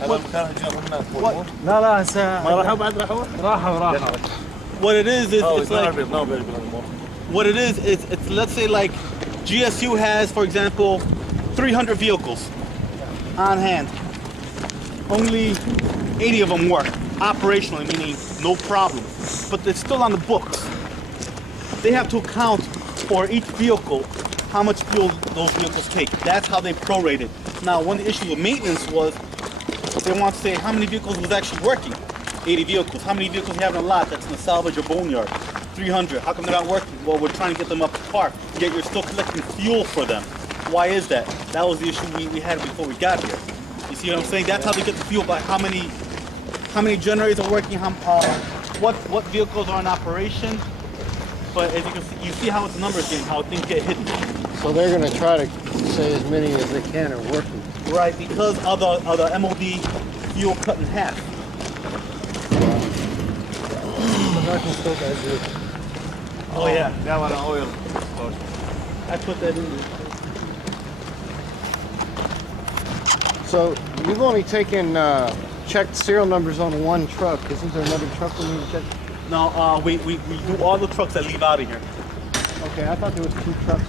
لا لا هسه ما راحوا بعد راحوا؟ راحوا. What it is Oh, it's like not available anymore. what it is it's let's say like GSU has, for example, 300 vehicles on hand. Only 80 of them work operationally, meaning no problem. But it's still on the books. They have to account for each vehicle how much fuel those vehicles take. That's how they prorate it. Now, one of the issues with maintenance was they want to say how many vehicles was actually working. 80 vehicles. How many vehicles you have in a lot that's in a salvage or boneyard? 300. How come they're not working? Well, we're trying to get them up to par, yet you're still collecting fuel for them. Why is that? That was the issue we had before we got here. You see what I'm saying? That's how they get the fuel, by how many generators are working, what vehicles are in operation. But as you can see, how it's numbers game, how things get hidden. So they're going to try to say as many as they can are working. Right, because of the MOD fuel cut in half. Oh yeah, that one oil. I put that in there. So you've only taken checked serial numbers on one truck. Isn't there another truck we need to check? No, we do all the trucks that leave out of here. Okay, I thought there was 2 trucks.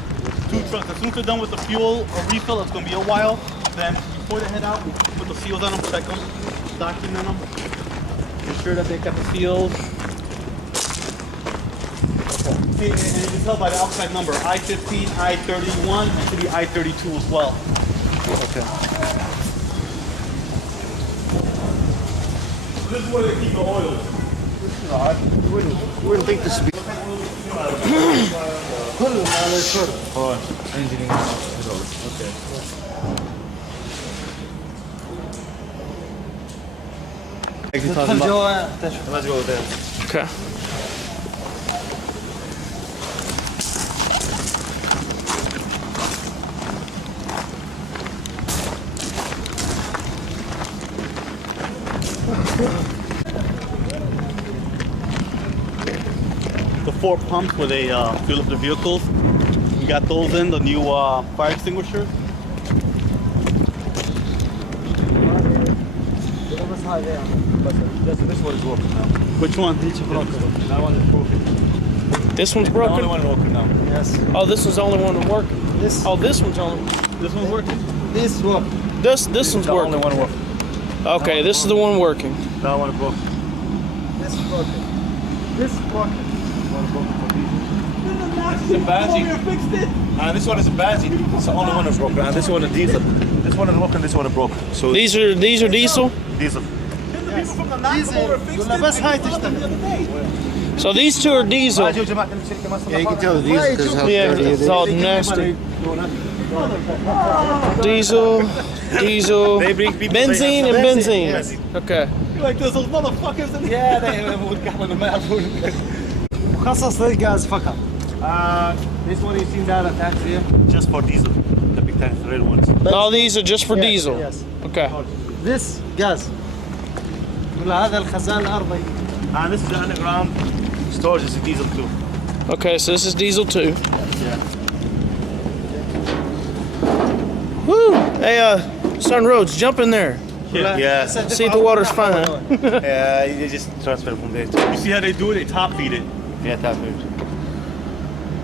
2 trucks. As soon as they're done with the fuel or refill, it's going to be a while. Then before they head out, we put the seals on them, check them, document them, ensure that they got the seals. See, and you can tell by the outside number, I-15, I-31, and should be I-32 as well. Okay. So this is where they keep the oil. You wouldn't think this would be. Let's go there. Okay. The 4 pumps where they fill up the vehicles. We got those in, the new fire extinguishers. This one is working now. Which one? That one is broken. This one's The only broken? one working now. Yes. Oh, this one's the only one working? This Oh, this one's only... This one's working? this one. This one's The only working. one working. Okay, this is the one working. That one broken. This broken. This broken. One broken for diesel. This is a benzene. Fixed it. And this one is a benzene. It's the only one is broken. And this one is diesel. This one is working. This one is broken. So These are diesel? diesel. The people from the non-motor fixed it. بس هاي They called them the other day. So these 2 are diesel. Yeah, you can tell the diesel because how Yeah, dirty it it's is. all nasty. Diesel, They bring people. benzene and benzene. Yes. Okay. You're like, there's those motherfuckers in here. Yeah, they would come in the mouth. مخصص للغاز فقط. This one you seen that attached here? Just for diesel. The big tanks, the red ones. All these are just for Yes, diesel? Yes. Okay. This غاز. ولا هذا الخزان الأرضي. And this is the underground storage. Is a diesel too. Okay, so this is diesel too. Yeah. Woo! Hey, Sun Roads, jump in there. Yeah. See if the water's fine. Yeah, you just transfer from there. You see how they do it? They top feed it. Yeah, that's it.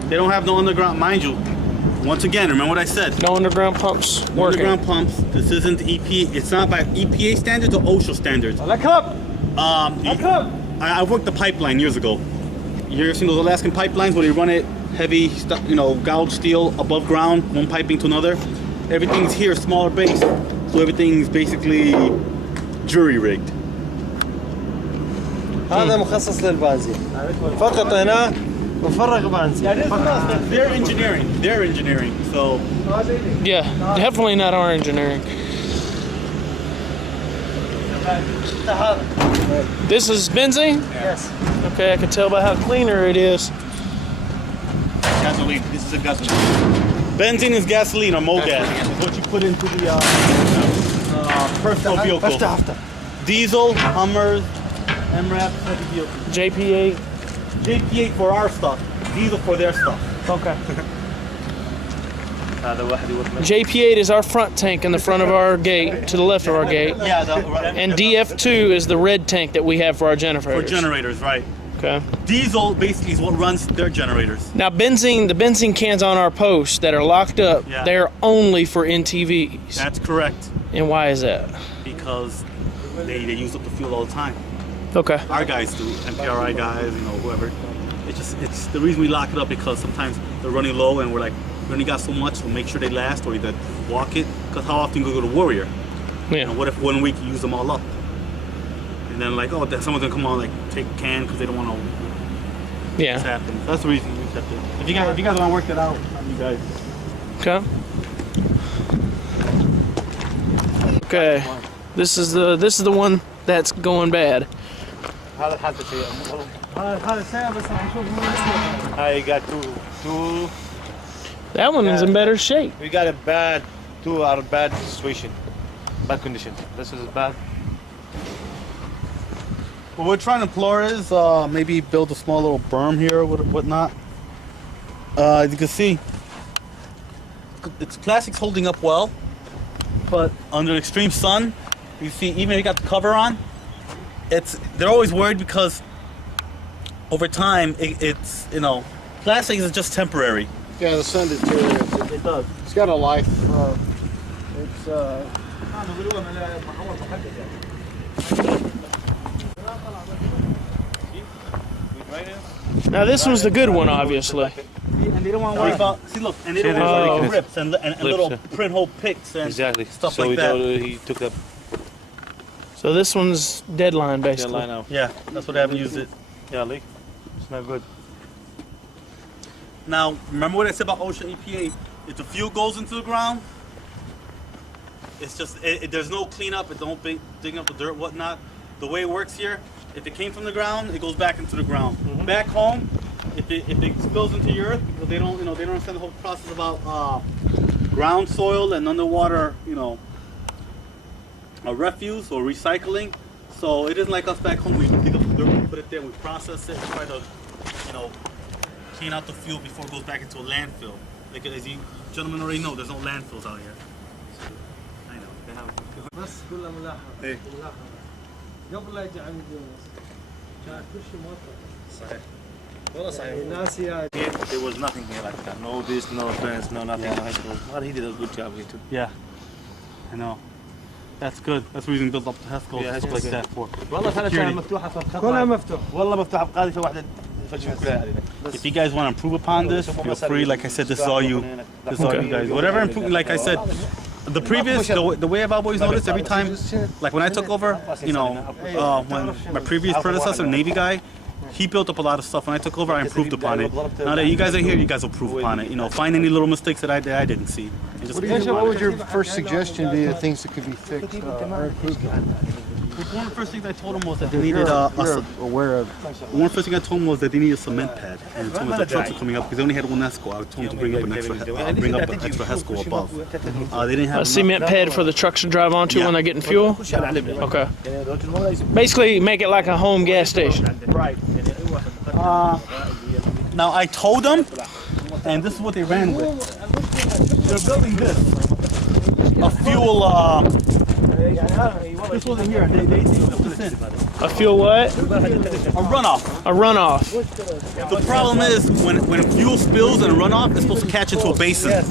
They don't have no underground, mind you. Once again, remember what I said. No underground pumps No working. underground pumps. This isn't EPA. It's not by EPA standards or OSHA standards. I've worked the pipeline years ago. You ever seen those Alaskan pipelines where they run it heavy, gouged steel above ground, one piping to another? Everything's here, smaller base, so everything's basically jury rigged. هذا مخصص للبنزين. فقط هنا وفرغ بنزين. They're engineering. They're engineering. So Yeah, definitely not our engineering. This is benzene? Yes. Okay, I can tell by how cleaner it is. Gasoline. This is a gasoline. benzene is gasoline or mogas. It's what you put into the personal vehicle. Diesel, Hummers, MRAP, heavy vehicles. JP8. JP8 for our stuff. Diesel for their stuff. Okay. JP8 is our front tank in the front of our gate, to the left of our gate. Yeah, And DF2 is the red tank that we have for our for generators. generators, right? Okay. Diesel basically is what runs their generators. Now benzene, the benzene cans on our posts that are locked up, Yeah. they're only for NTVs. That's correct, And why is that? because they use up the fuel all the time. Okay. Our guys do, MPRI guys, whoever. It's the reason we lock it up, because sometimes they're running low and we're like, we only got so much, we'll make sure they last, or either walk it. Because how often do you go to Warrior? Yeah. And what if 1 week you use them all up? And then like, oh, someone's gonna come on like take a can because they don't want to Yeah. happen. That's the reason we kept it. If you guys want to work that out, you guys. Okay. Okay. This is the one that's going bad. هذا الحادث فيه هذا ساعة بس نشوف هاي got two That one is in better shape. we got a bad two are bad situation, bad condition. This is bad. What we're trying to explore is maybe build a small little berm here or whatnot. As you can see, it's plastic's holding up well, but under extreme sun, you see even if you got the cover on, they're always worried because over time it's plastic is just temporary. Yeah, the sun deteriorates it. It does. It's got a life. It's Now this one's the good one, obviously. And they don't want to worry about. See, look, and they don't want to worry about rips and little print hole picks and Exactly. stuff so like that. he took the So this one's deadline, basically. line out. Yeah, that's what I haven't used it. Yeah, Lee. It's not good. Now, remember what I said about OSHA EPA? If the fuel goes into the ground, it's just, there's no cleanup, it don't digging up the dirt, whatnot. The way it works here, if it came from the ground, it goes back into the ground. Back home, if it spills into the earth, because they don't understand the whole process about ground soil and underwater, refuse or recycling. So it isn't like us back home, we dig up the dirt, we put it there, we process it, try to, clean out the fuel before it goes back into a landfill. Like, as you gentlemen already know, there's no landfills out here. So, I know, they have. بس كلها ملاحة إيه. قبل لا يجي عند كان كل شيء موفر صحيح. والله صحيح. الناس هي There was nothing here like that. No this, no fence, no nothing. No high school. But he did a good job here too. Yeah, I know. That's good. That's the reason we built up the HESCO Yeah, stuff like HESCO. that for. والله ثلاث Security. أيام مفتوحة فالخط. كلها مفتوح والله مفتوحة بقاعدة واحدة فجأة كلها علينا. If you guys want to improve upon this, feel free. Like I said, this is all you. This is all you guys. Whatever improve. Like I said, the previous, the way I've always noticed every time, like when I took over, when my previous predecessor, Navy guy, he built up a lot of stuff. When I took over, I improved upon it. Now that you guys are here, you guys will improve upon it. Find any little mistakes that I didn't see. And just improve what upon would it. your first suggestion be of things that could be fixed or improved? One of the first things I told him was that they needed You're aware of. one of the first things I told him was that they needed a cement pad. And told me the trucks were coming up because they only had one ESCO. I told him to bring up an extra HESCO above. They didn't have A cement pad for the trucks to drive onto Yeah. when they're getting fuel? Okay. Basically, make it like a home gas station. Right. Now I told them, and this is what they ran with. They're building this. A fuel, this wasn't here. They built this in. A fuel what? A runoff. A runoff. The problem is when fuel spills and a runoff, it's supposed to catch into a basin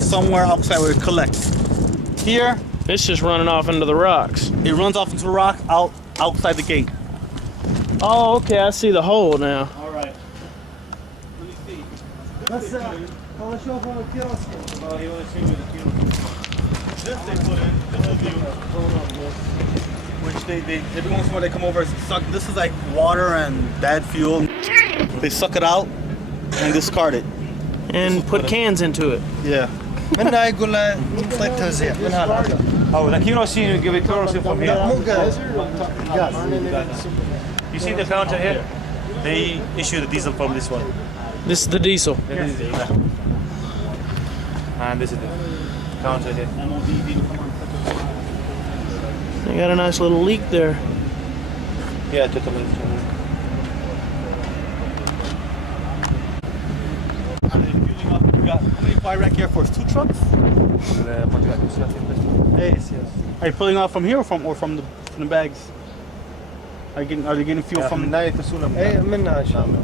somewhere outside where it collects. Here, It's just running off into the rocks. it runs off into the rock outside the gate. Oh, okay. I see the hole now. All right. Let me see. بس هو شوفوا الكيروسين This they put in, the whole view. Which they every once in a while they come over and suck. This is like water and bad fuel. They suck it out and discard it. And put cans into it. Yeah. منها يقول له طيب توزيع من هذا Oh, the kerosene, you give it kerosene from here. مو غاز You see the counter here? They issue the diesel from this one. This is the diesel. And this is the counter here. They got a nice little leak there. Yeah, totally. How many for Iraq Air Force? 2 trucks? Yes. Are you pulling out from here or from the bags? Are they getting fuel from? ايه منها ان شاء الله.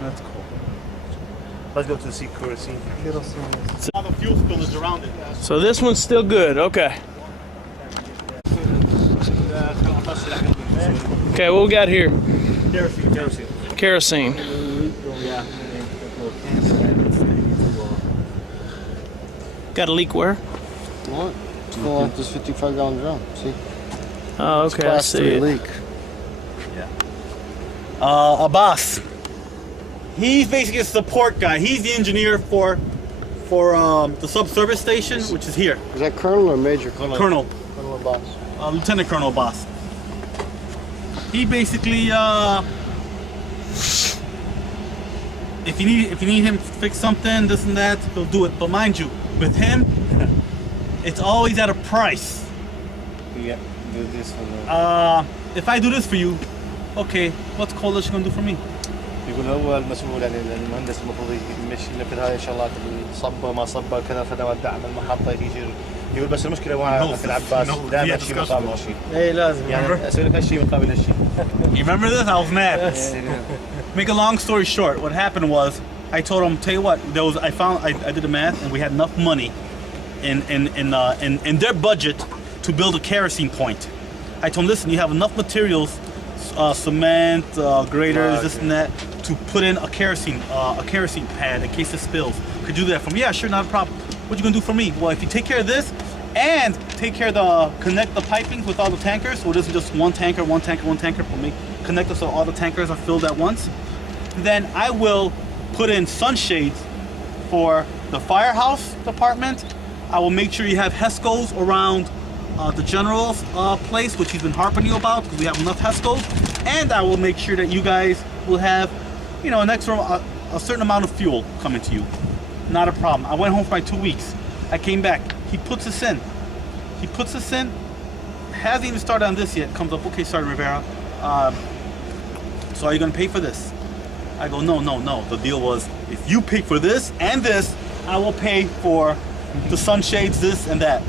That's cool. Let's go to the sea kerosene. All the fuel spillage around it. So this one's still good. Okay. Okay, what we got here? Kerosene. Kerosene. Got a leak where? What? It's full out this 55-gallon drum. See? Oh, okay, I Class see 3 it. leak. Abbas. He's basically a support guy. He's the engineer for the subservice station, which is here. Is that Colonel or Major? Colonel. Colonel Abbas. Lieutenant Colonel Abbas. He basically, if you need him to fix something, this and that, he'll do it. But mind you, with him, it's always at a price. Yeah, do this for the... If I do this for you, okay, what's Coalition gonna do for me? يقول هو المسؤول يعني المهندس المفروض يمشي ينفذ هاي الشغلات الصبه ما صبه كذا خدمات دعم المحطه يجي يقول بس المشكله مع اخي العباس دائما شيء مقابل شيء. ايه لازم. يعني اسوي لك هالشيء مقابل هالشيء. You remember this? I was mad. Make a long story short, what happened was I told him, tell you what, I did the math and we had enough money in their budget to build a kerosene point. I told him, listen, you have enough materials, cement, graders, this and that, to put in a kerosene pad in case it spills. Could you do that for me? Yeah, sure, not a problem. What you gonna do for me? Well, if you take care of this and take care of connect the pipings with all the tankers, so it isn't just one tanker, but connect it so all the tankers are filled at once, then I will put in sunshades for the firehouse department. I will make sure you have HESCOs around the general's place, which he's been harping you about, because we have enough HESCOs, and I will make sure that you guys will have, a certain amount of fuel coming to you. Not a problem. I went home for 2 weeks. I came back. He puts us in. Hasn't even started on this yet. Comes up, okay, Sergeant Rivera. So are you gonna pay for this? I go, no. The deal was, if you pay for this and this, I will pay for the sunshades, this and that.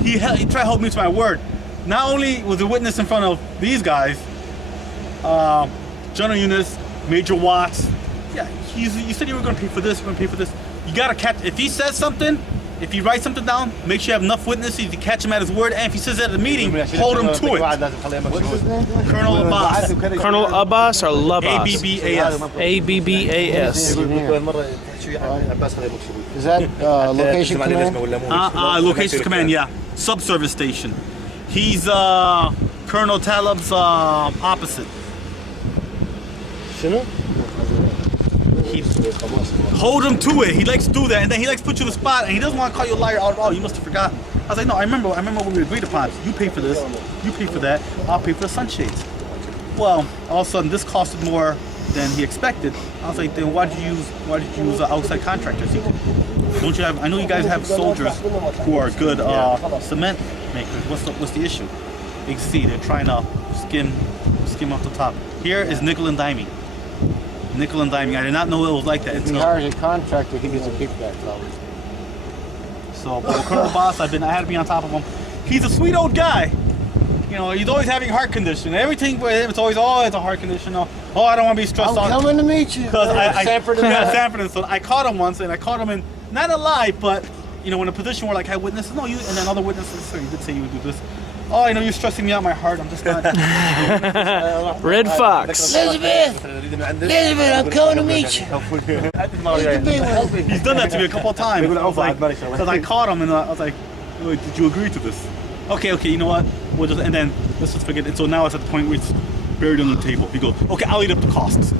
He tried to hold me to my word. Not only was a witness in front of these guys, General Eunice, Major Watts. Yeah, you said you were gonna pay for this, You gotta catch, if he says something, if he writes something down, make sure you have enough witnesses to catch him at his word, and if he says it at a meeting, hold him to it. What's his name? Colonel Abbas. Colonel Abbas or Labas? ABBAS. ABBAS. Is that location command? Location command, yeah. Subservice station. He's Colonel Talib's opposite. شنو؟ Hold him to it. He likes to do that, and then he likes to put you in the spot, and he doesn't want to call you a liar out at all. You must have forgotten. I was like, no, I remember what we agreed upon. You pay for this, you pay for that, I'll pay for the sunshades. Well, all of a sudden this costed more than he expected. I was like, then why did you use outside contractors? Don't you have? I know you guys have soldiers who are good cement makers. What's the issue? You can see they're trying to skim off the top. Here is nickel and diming. Nickel and diming. I did not know it was like that. If he hires a contractor, he gets a kickback probably. So, Colonel Boss, I had to be on top of him. He's a sweet old guy. He's always having heart condition. Everything with him, it's always, it's a heart condition. Oh, I don't want to be stressed out. I'm coming to meet you. Because Sanford Sanford. So I caught him once, and I caught him in, not a lie, but, in a position where, had witnesses. No, you, and then other witnesses, sir, you did say you would do this. Oh, I know you're stressing me out my heart. I'm just not. Red Fox. Elizabeth, I'm coming to meet you. He's done that to me a couple of times. Because I caught him and I was like, "Wait, did you agree to this?" Okay, you know what? We'll just, and then let's just forget it. So now it's at the point where it's buried on the table. He goes, "Okay, I'll eat up the costs."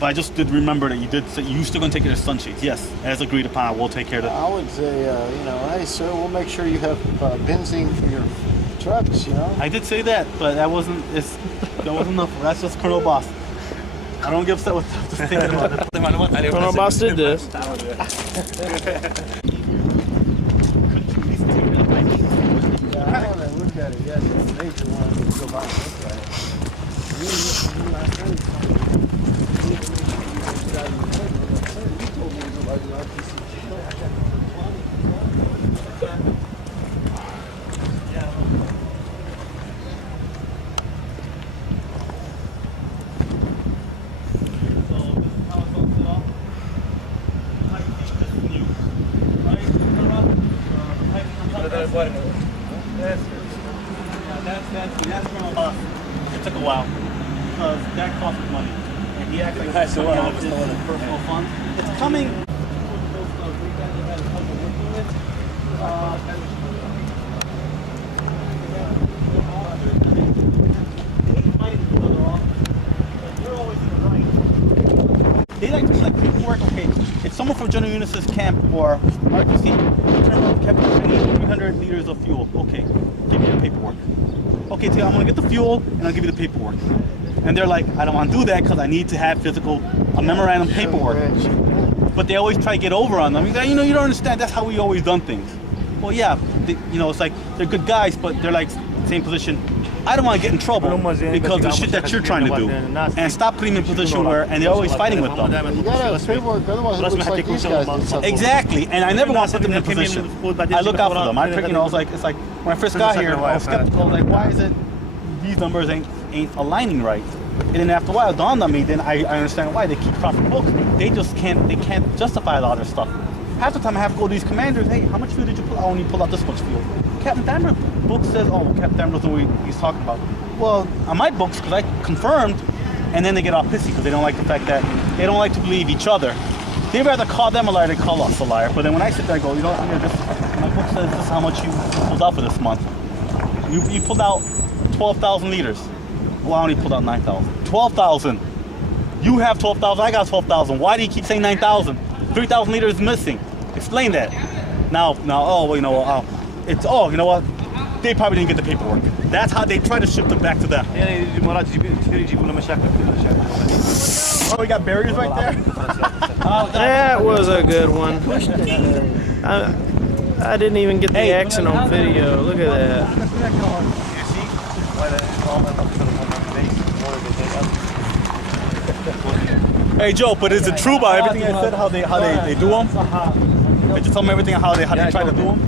But I just did remember that you did say you're still gonna take care of sunshades. Yes, as agreed upon, we'll take care of that. I would say, hey sir, we'll make sure you have benzene for your trucks, I did say that, but that wasn't enough. That's just Colonel Boss. I don't get upset with just thinking about it. Colonel Abbas did this. Look at it. Yeah, it's a major one. Go by and look at it. You told me That's from us. It took a while because that cost us money, and he actually had to have his personal funds. It's coming. They like to collect paperwork. Okay, if someone from General Unisys camp or RTC kept 300 liters of fuel, okay, give me the paperwork. Okay, so I'm gonna get the fuel and I'll give you the paperwork. And they're like, I don't want to do that because I need to have a memorandum paperwork. But they always try to get over on them. You don't understand. That's how we always done things. Well, yeah, it's like they're good guys, but they're like same position. I don't want to get in trouble because of the shit that you're trying to do, and stop putting me in a position where, and they're always fighting with them. You gotta have paperwork, otherwise it looks like these guys did something. Exactly, and I never want to put them in a position. I look out for them. It's like when I first got here, I was skeptical. I was like, why is it these numbers ain't aligning right? And then after a while, it dawned on me. Then I understand why they keep proper books. They can't justify a lot of stuff. Half the time I have to go to these commanders. Hey, how much fuel did you pull? I only pulled out this much fuel. Captain Dameron's book says, oh, Captain Dameron doesn't know what he's talking about. Well, on my books, because I confirmed, and then they get all pissy because they don't like the fact that they don't like to believe each other. They'd rather call them a liar than call us a liar. But then when I sit there, I go, you know, my book says this is how much you pulled out for this month. You pulled out 12,000 liters. Well, I only pulled out 9,000. 12,000. You have 12,000. I got 12,000. Why do you keep saying 9,000? 3,000 liters missing. Explain that. Now, oh, well, you know, you know what? They probably didn't get the paperwork. That's how they try to shift it back to them. Oh, we got barriers right there? That was a good one. I didn't even get the accent on video. Look at that. Hey Joe, but is it true about everything I said? How they do them? Did you tell me everything how they try to do them?